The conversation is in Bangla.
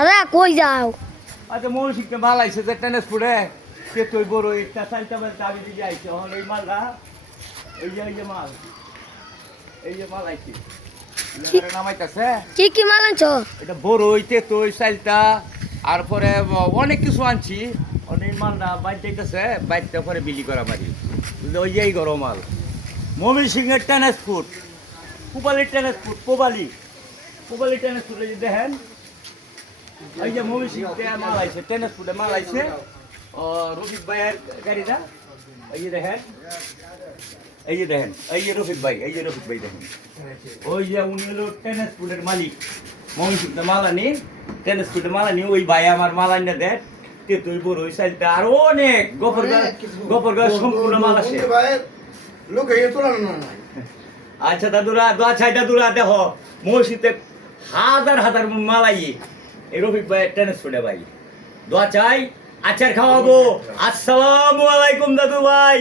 দাদা কই যাও? আচ্ছা মৌসিককে মাল আইছে যে টেনেস ফুড়ে সে তুই বড় একটা চাইতে পারে দাবি দিকে আইছে হল এই মালটা এই যে মাল আইছে নামাইতেছে কি কি মাল আনছো? এটা বড় হইতে তুই চাইতা আর পরে অনেক কিছু আনছি অনেক মালটা বাইর যাইতেছে বাইরটা পরে বিলি করা মারি ওই যে গরম মাল মমি সিংহের টেনেস ফুট পুবালির টেনেস ফুট পুবালি টেনেস ফুট এই যে দেখেন এই যে মমি সিং মাল আইছে টেনেস ফুটে মাল আইছে রফিক ভাইয়ের গাড়িটা এই যে দেখেন এই যে রফিক ভাই দেখেন ওই যে উনি হলো টেনেস ফুটের মালিক মমি সিং মাল আনি টেনেস ফুটের মাল আনি ওই ভাই আমার মাল আনিয়ে দেয় তুই বড় ওই সাইডটা আর অনেক গফরগাঁ সম্পূর্ণ মাল আছে আচ্ছা দাদুরা দাদুরা দেখো মসজিদে হাজার হাজার মাল আইয়ে এই রফিক ভাই টেনিস ফুটে ভাই দোয়া চাই আচার খাওয়াবো আসসালামু আলাইকুম দাদু ভাই।